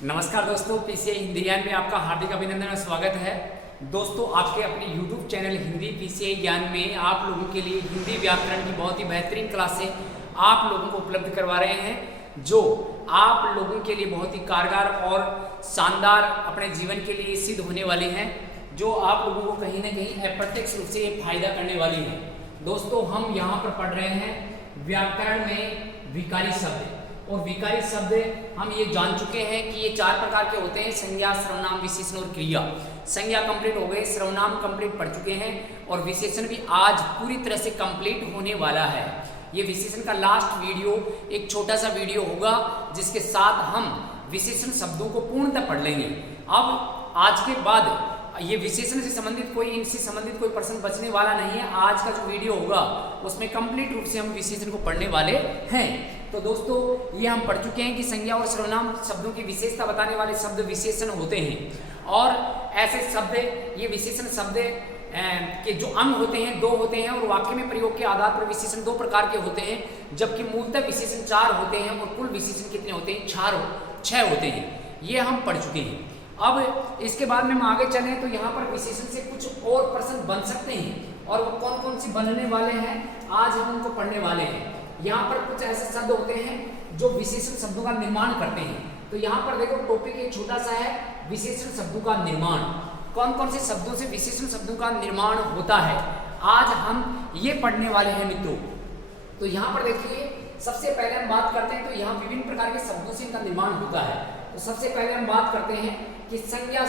नमस्कार दोस्तों, पीसीआई हिंदी ज्ञान में आपका हार्दिक अभिनंदन और स्वागत है। दोस्तों, आपके अपने YouTube चैनल हिंदी पीसीआई ज्ञान में आप लोगों के लिए हिंदी व्याकरण की बहुत ही बेहतरीन क्लासें आप लोगों को उपलब्ध करवा रहे हैं, जो आप लोगों के लिए बहुत ही कारगर और शानदार अपने जीवन के लिए सिद्ध होने वाली हैं, जो आप लोगों को कहीं ना कहीं अप्रत्यक्ष रूप से फायदा करने वाली है। दोस्तों, हम यहाँ पर पढ़ रहे हैं व्याकरण में विकारी शब्द। और विकारी शब्द हम ये जान चुके हैं कि ये चार प्रकार के होते हैं: संज्ञा, सर्वनाम, विशेषण और क्रिया। संज्ञा कंप्लीट हो गए, सर्वनाम कंप्लीट पढ़ चुके हैं और विशेषण भी आज पूरी तरह से कंप्लीट होने वाला है। ये विशेषण का लास्ट वीडियो एक छोटा सा वीडियो होगा, जिसके साथ हम विशेषण शब्दों को पूर्णतः पढ़ लेंगे। अब आज के बाद ये विशेषण से संबंधित इनसे संबंधित कोई प्रश्न बचने वाला नहीं है। आज का जो वीडियो होगा उसमें कंप्लीट रूप से हम विशेषण को पढ़ने वाले हैं। तो दोस्तों, ये हम पढ़ चुके हैं कि संज्ञा और सर्वनाम शब्दों की विशेषता बताने वाले शब्द विशेषण होते हैं। और ऐसे शब्द, ये विशेषण शब्द के जो अंग होते हैं दो होते हैं, और वाक्य में प्रयोग के आधार पर विशेषण दो प्रकार के होते हैं, जबकि मूलतः विशेषण चार होते हैं और कुल विशेषण कितने होते हैं? छह होते हैं। ये हम पढ़ चुके हैं। अब इसके बाद में हम आगे चलें तो यहाँ पर विशेषण से कुछ और प्रश्न बन सकते हैं, और वो कौन कौन सी बनने वाले हैं आज हम उनको पढ़ने वाले हैं। यहाँ पर कुछ ऐसे शब्द होते हैं जो विशेषण शब्दों का निर्माण करते हैं। तो यहाँ पर देखो, टॉपिक एक छोटा सा है, विशेषण शब्दों का निर्माण। कौन कौन से शब्दों से विशेषण शब्दों का निर्माण होता है, आज हम ये पढ़ने वाले हैं मित्रों। तो यहाँ पर देखिए, सबसे पहले हम बात करते हैं तो यहाँ विभिन्न प्रकार के शब्दों से इनका निर्माण होता है। तो सबसे पहले हम बात करते हैं कि संज्ञा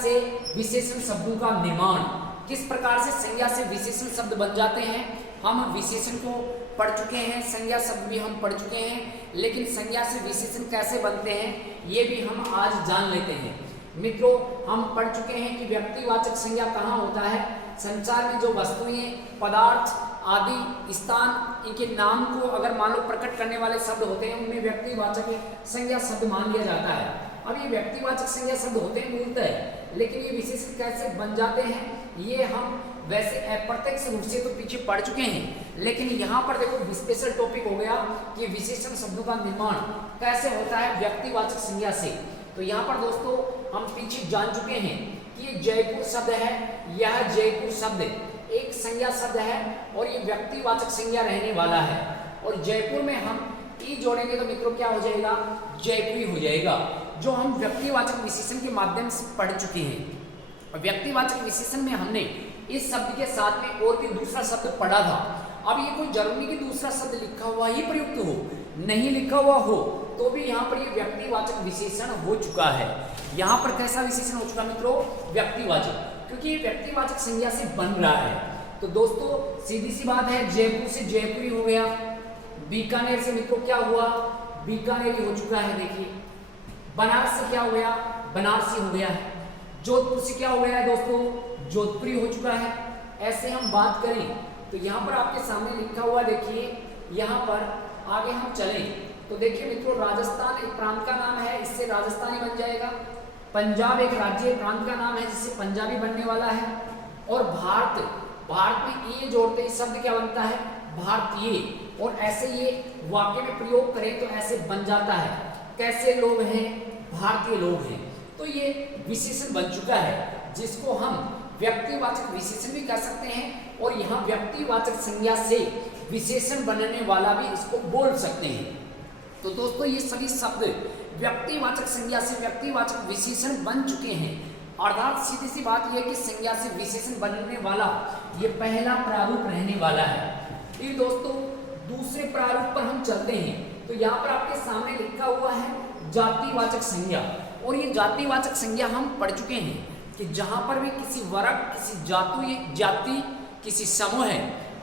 से विशेषण शब्दों का निर्माण, किस प्रकार से संज्ञा से विशेषण शब्द बन जाते हैं। हम विशेषण को पढ़ चुके हैं, संज्ञा शब्द भी हम पढ़ चुके हैं, लेकिन संज्ञा से विशेषण कैसे बनते हैं ये भी हम आज जान लेते हैं। मित्रों, हम पढ़ चुके हैं कि व्यक्तिवाचक संज्ञा कहाँ होता है? संसार में जो वस्तुएं, पदार्थ आदि, स्थान, इनके नाम को अगर मान लो प्रकट करने वाले शब्द होते हैं, उनमें व्यक्तिवाचक संज्ञा शब्द मान लिया जाता है। अब ये व्यक्तिवाचक संज्ञा शब्द होते हैं मूलतः, लेकिन ये विशेषण कैसे बन जाते हैं ये हम वैसे अप्रत्यक्ष रूप से तो पीछे पढ़ चुके हैं, लेकिन यहाँ पर देखो स्पेशल टॉपिक हो गया कि विशेषण शब्दों का निर्माण कैसे होता है व्यक्तिवाचक संज्ञा से। तो यहाँ पर दोस्तों हम पीछे जान चुके हैं कि ये जयपुर शब्द है, यह जयपुर शब्द एक संज्ञा शब्द है और ये व्यक्तिवाचक संज्ञा रहने वाला है। और जयपुर में हम ई जोड़ेंगे तो मित्रों क्या हो जाएगा? जयपुरी हो जाएगा, जो हम व्यक्तिवाचक विशेषण के माध्यम से पढ़ चुके हैं। व्यक्तिवाचक विशेषण में हमने इस शब्द के साथ में और भी दूसरा शब्द पढ़ा था। अब ये कोई जरूरी कि दूसरा शब्द लिखा हुआ ही प्रयुक्त हो, नहीं लिखा हुआ हो तो भी यहाँ पर ये व्यक्तिवाचक विशेषण हो चुका है। यहाँ पर कैसा विशेषण हो चुका मित्रों? व्यक्तिवाचक, क्योंकि ये व्यक्तिवाचक संज्ञा से बन रहा है। तो दोस्तों सीधी सी बात है, जयपुर से जयपुरी हो गया, बीकानेर से मित्रों क्या हुआ? बीकानेरी हो चुका है। देखिए, बनारस से क्या हो गया? बनारसी हो गया है। जोधपुर से क्या हो गया है दोस्तों? जोधपुरी हो चुका है। ऐसे हम बात करें तो यहाँ पर आपके सामने लिखा हुआ देखिए, यहाँ पर आगे हम चलें तो देखिए मित्रों, राजस्थान एक प्रांत का नाम है, इससे राजस्थानी बन जाएगा। पंजाब एक राज्य प्रांत का नाम है, जिससे पंजाबी बनने वाला है। और भारत में ये जोड़ते ही शब्द क्या बनता है? भारतीय। और ऐसे ये वाक्य में प्रयोग करें तो ऐसे बन जाता है, कैसे लोग हैं? भारतीय लोग हैं। तो ये विशेषण बन चुका है, जिसको हम व्यक्तिवाचक विशेषण भी कर सकते हैं, और यहाँ व्यक्तिवाचक संज्ञा से विशेषण बनने वाला भी इसको बोल सकते हैं। तो दोस्तों, ये सभी शब्द व्यक्तिवाचक संज्ञा से व्यक्तिवाचक विशेषण बन चुके हैं। अर्थात सीधी सी बात यह कि संज्ञा से विशेषण बनने वाला ये पहला प्रारूप रहने वाला है। फिर दोस्तों दूसरे प्रारूप पर हम चलते हैं तो यहाँ पर आपके सामने लिखा हुआ है जातिवाचक संज्ञा। और ये जातिवाचक संज्ञा हम पढ़ चुके हैं कि जहाँ पर भी किसी वर्ग, किसी जाति, किसी समूह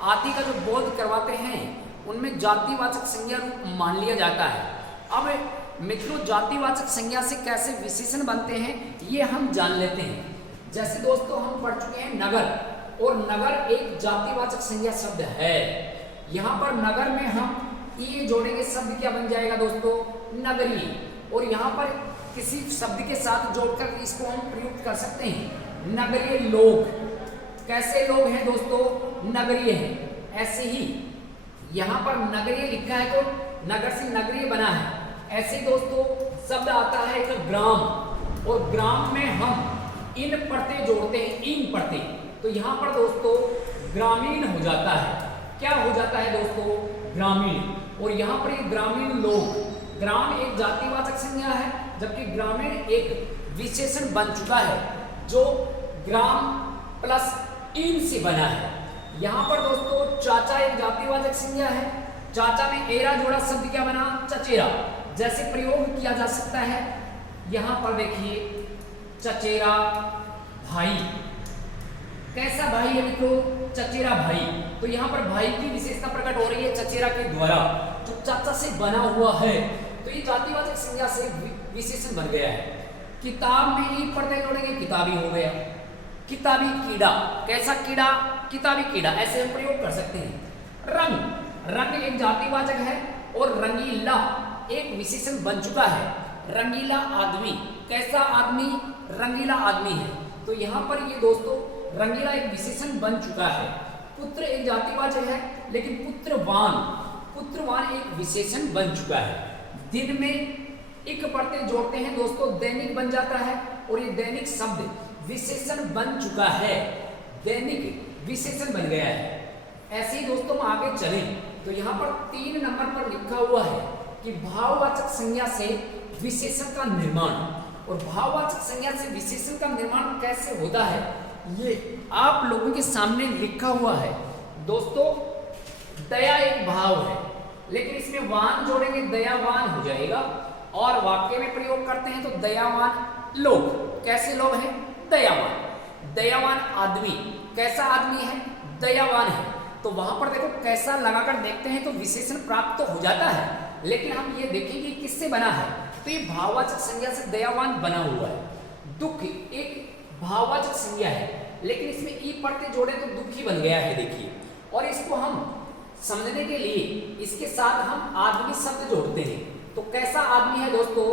आदि का जो बोध करवाते हैं, उनमें जातिवाचक संज्ञा रूप मान लिया जाता है। अब मित्रों, जातिवाचक संज्ञा से कैसे विशेषण बनते हैं ये हम जान लेते हैं। जैसे दोस्तों हम पढ़ चुके हैं नगर, और नगर एक जातिवाचक संज्ञा शब्द है। यहाँ पर नगर में हम ये जोड़ेंगे, शब्द क्या बन जाएगा दोस्तों? नगरी। और यहाँ पर किसी शब्द के साथ जोड़कर इसको हम प्रयुक्त कर सकते हैं, नगरीय लोग। कैसे लोग हैं दोस्तों? नगरीय हैं। ऐसे ही यहाँ पर नगरीय लिखा है तो नगर से नगरीय बना है। ऐसे दोस्तों शब्द आता है एक ग्राम, और ग्राम में हम इन पढ़ते जोड़ते हैं, इन पढ़ते, तो यहाँ पर दोस्तों ग्रामीण हो जाता है। क्या हो जाता है दोस्तों? ग्रामीण। और यहाँ पर ये ग्रामीण लोग, ग्राम एक जातिवाचक संज्ञा है, जबकि ग्रामीण एक विशेषण बन चुका है जो ग्राम प्लस इन से बना है। यहाँ पर दोस्तों चाचा एक जातिवाचक संज्ञा है, चाचा में एरा जोड़ा शब्द क्या बना? चचेरा। जैसे प्रयोग किया जा सकता है, यहाँ पर देखिए चचेरा भाई। कैसा भाई है मित्रों? चचेरा भाई। तो यहाँ पर भाई की विशेषता प्रकट हो रही है चचेरा के द्वारा, जो चाचा से बना हुआ है। तो ये जातिवाचक संज्ञा से विशेषण बन गया है। किताब में ई पढ़ते जोड़ेंगे, किताबी हो गया। किताबी कीड़ा, कैसा कीड़ा? किताबी कीड़ा, ऐसे हम प्रयोग कर सकते हैं। रंग, रंग एक जातिवाचक है, और रंगीला एक विशेषण बन चुका है। रंगीला आदमी, कैसा आदमी? रंगीला आदमी है। तो यहाँ पर ये दोस्तों रंगीला एक विशेषण बन चुका है। पुत्र एक जातिवाचक है, लेकिन पुत्रवान, पुत्रवान एक विशेषण बन चुका है। दिन में एक पढ़ते जोड़ते हैं दोस्तों, दैनिक बन जाता है, और ये दैनिक शब्द विशेषण बन चुका है, दैनिक विशेषण बन गया है। ऐसे ही दोस्तों हम आगे चलें तो यहाँ पर 3 नंबर पर लिखा हुआ है कि भाववाचक संज्ञा से विशेषण का निर्माण। और भाववाचक संज्ञा से विशेषण का निर्माण कैसे होता है, ये आप लोगों के सामने लिखा हुआ है। दोस्तों दया एक भाव है, लेकिन इसमें वान जोड़ेंगे, दयावान हो जाएगा। और वाक्य में प्रयोग करते हैं तो दयावान लोग, कैसे लोग हैं? दयावान। दयावान आदमी, कैसा आदमी है? दयावान है। तो वहां पर देखो कैसा लगाकर देखते हैं तो विशेषण प्राप्त तो हो जाता है, लेकिन हम ये देखेंगे किससे बना है। तो ये भाववाचक संज्ञा से दयावान बना हुआ है। दुख एक भाववाचक संज्ञा है, लेकिन इसमें ई पढ़ते जोड़े तो दुखी बन गया है, देखिए। और इसको हम समझने के लिए इसके साथ हम आदमी शब्द जोड़ते हैं। तो कैसा आदमी है दोस्तों?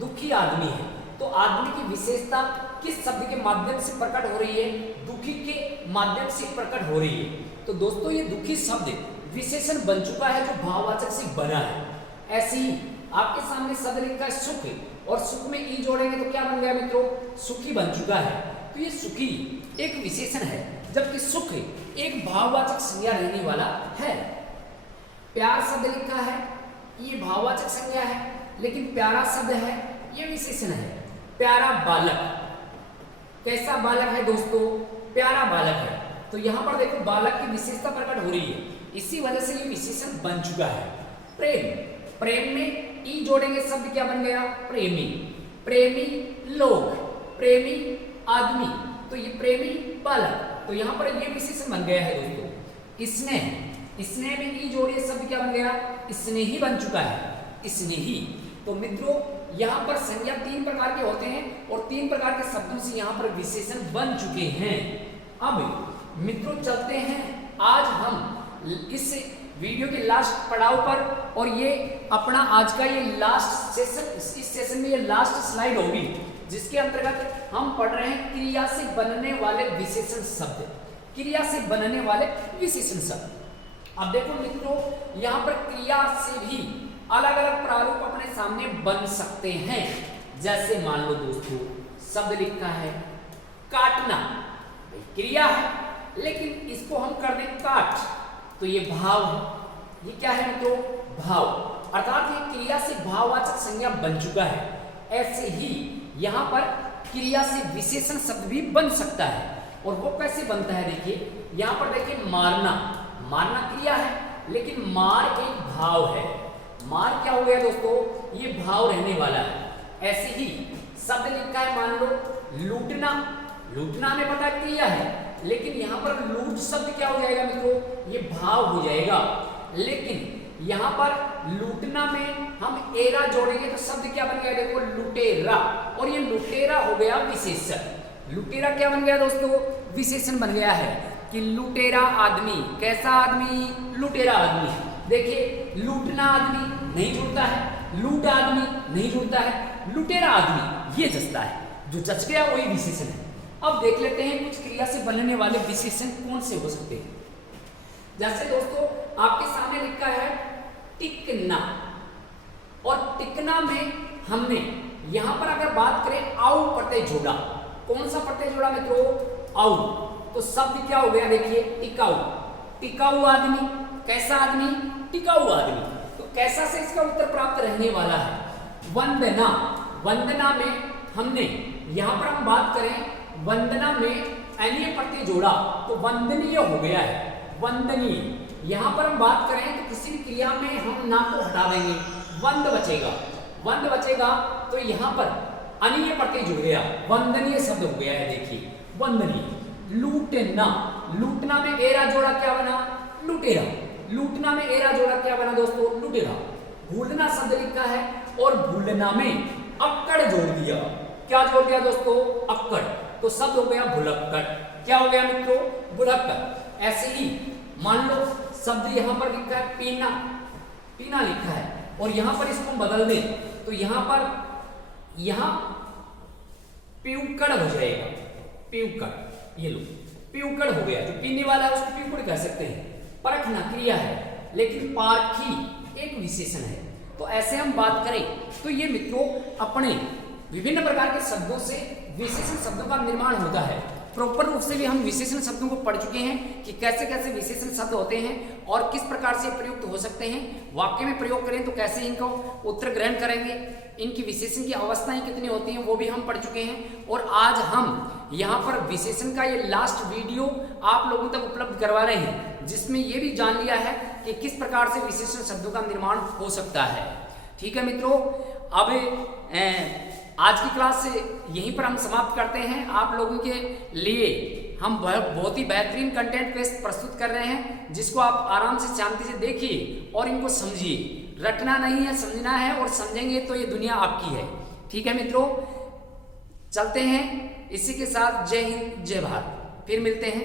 दुखी आदमी है। तो आदमी की विशेषता किस शब्द के माध्यम से प्रकट हो रही है? दुखी के माध्यम से प्रकट हो रही है। तो दोस्तों ये दुखी शब्द विशेषण बन चुका है जो भाववाचक से बना है। ऐसे ही आपके सामने शब्द लिखा है सुख, और सुख में ई जोड़ेंगे तो क्या बन गया मित्रों? सुखी बन चुका है। तो ये सुखी एक विशेषण है, जबकि सुख एक भाववाचक संज्ञा रहने वाला है। प्यार शब्द लिखा है, ये भाववाचक संज्ञा है, लेकिन प्यारा शब्द है, ये विशेषण है। प्यारा बालक, कैसा बालक है दोस्तों? प्यारा बालक है। तो यहाँ पर देखो बालक की विशेषता प्रकट हो रही है, इसी वजह से ये विशेषण बन चुका है। प्रेम, प्रेम में ई जोड़ेंगे, शब्द क्या बन गया? प्रेमी। प्रेमी लोग, प्रेमी आदमी, तो ये प्रेमी बालक। तो यहाँ पर ये विशेषण बन गया है दोस्तों। स्नेह, स्नेह में ई जोड़िए, शब्द क्या बन गया? स्नेही बन चुका है, स्नेही। तो मित्रों यहाँ पर संज्ञा 3 प्रकार के होते हैं, और 3 प्रकार के शब्दों से यहाँ पर विशेषण बन चुके हैं। अब मित्रों चलते हैं आज हम इस वीडियो के लास्ट पड़ाव पर, और ये अपना आज का ये लास्ट सेशन, इस सेशन में ये लास्ट स्लाइड होगी, जिसके अंतर्गत हम पढ़ रहे हैं क्रिया से बनने वाले विशेषण शब्द, क्रिया से बनने वाले विशेषण शब्द। अब देखो मित्रों यहाँ पर क्रिया से भी अलग अलग प्रारूप अपने सामने बन सकते हैं। जैसे मान लो दोस्तों शब्द लिखा है काटना, क्रिया है, लेकिन इसको हम कर दें काट, तो ये भाव है। ये क्या है मित्रों? भाव, अर्थात ये क्रिया से भाववाचक संज्ञा बन चुका है। ऐसे ही यहाँ पर क्रिया से विशेषण शब्द भी बन सकता है, और वो कैसे बनता है देखिए। यहाँ पर देखिए मारना, मारना क्रिया है, लेकिन मार एक भाव है। मार क्या हो गया दोस्तों? ये भाव रहने वाला है। ऐसे ही शब्द लिखा है मान लो लूटना, लूटना हमें पता है क्रिया है, लेकिन यहाँ पर लूट शब्द क्या हो जाएगा मित्रों? ये भाव हो जाएगा। लेकिन यहाँ पर लूटना में हम एरा जोड़ेंगे तो शब्द क्या बन गया? देखो लुटेरा, और ये लुटेरा हो गया विशेषण। लुटेरा क्या बन गया दोस्तों? विशेषण बन गया है कि लुटेरा आदमी, कैसा आदमी? लुटेरा आदमी। देखिए लूटना आदमी नहीं जुड़ता है, लूट आदमी नहीं जुड़ता है, लुटेरा आदमी ये जचता है, जो जच गया वही विशेषण है। अब देख लेते हैं कुछ क्रिया से बनने वाले विशेषण कौन से हो सकते हैं। जैसे दोस्तों आपके सामने लिखा है टिकना, और टिकना में हमने यहाँ पर अगर बात करें आउ प्रत्यय जोड़ा, कौन सा प्रत्यय जोड़ा मित्रों? आउ। तो शब्द क्या हो गया? देखिए टिकाऊ, टिकाऊ आदमी। कैसा आदमी? टिकाऊ आदमी। तो कैसा से इसका उत्तर प्राप्त रहने वाला है। वंदना, वंदना में हमने यहाँ पर हम बात करें वंदना में अनीय प्रत्यय जोड़ा तो वंदनीय हो गया है, वंदनीय। यहाँ पर हम बात करें तो किसी भी क्रिया में हम ना को हटा देंगे, वंद बचेगा, वंद बचेगा। तो यहाँ पर अनीय प्रत्यय जुड़ गया, वंदनीय शब्द हो गया है। देखिए वंदनीय। लूटना, लूटना में एरा जोड़ा क्या बना? लुटेरा। लूटना में एरा जोड़ा क्या बना दोस्तों? लुटेरा। भूलना शब्द लिखा है और भूलना में अक्कड़ जोड़ दिया। क्या जोड़ दिया दोस्तों? अक्कड़। तो शब्द हो गया भुलक्कड़। क्या हो गया मित्रों? भुलक्कड़। ऐसे ही मान लो शब्द यहाँ पर लिखा है पीना, पीना लिखा है और यहाँ पर इसको बदल दें तो यहाँ पर यहाँ प्यूकड़ हो जाएगा, प्यूकड़। ये लो प्यूकड़ हो गया। जो पीने वाला है उसको प्यूकड़ कह सकते हैं। परखना क्रिया है लेकिन पारखी एक विशेषण है। तो ऐसे हम बात करें तो ये मित्रों अपने विभिन्न प्रकार के शब्दों से विशेषण शब्दों का निर्माण होता है। प्रॉपर रूप से भी हम विशेषण शब्दों को पढ़ चुके हैं कि कैसे कैसे विशेषण शब्द होते हैं और किस प्रकार से प्रयुक्त हो सकते हैं। वाक्य में प्रयोग करें तो कैसे इनको उत्तर ग्रहण करेंगे, इनकी विशेषण की अवस्थाएं कितनी होती हैं वो भी हम पढ़ चुके हैं। और आज हम यहाँ पर विशेषण का ये लास्ट वीडियो आप लोगों तक उपलब्ध करवा रहे हैं जिसमें ये भी जान लिया है कि किस प्रकार से विशेषण शब्दों का निर्माण हो सकता है। ठीक है मित्रों, अब आज की क्लास यहीं पर हम समाप्त करते हैं। आप लोगों के लिए हम बहुत ही बेहतरीन कंटेंट पेश प्रस्तुत कर रहे हैं जिसको आप आराम से शांति से देखिए और इनको समझिए। रटना नहीं है, समझना है और समझेंगे तो ये दुनिया आपकी है। ठीक है मित्रों, चलते हैं इसी के साथ। जय हिंद, जय भारत। फिर मिलते हैं।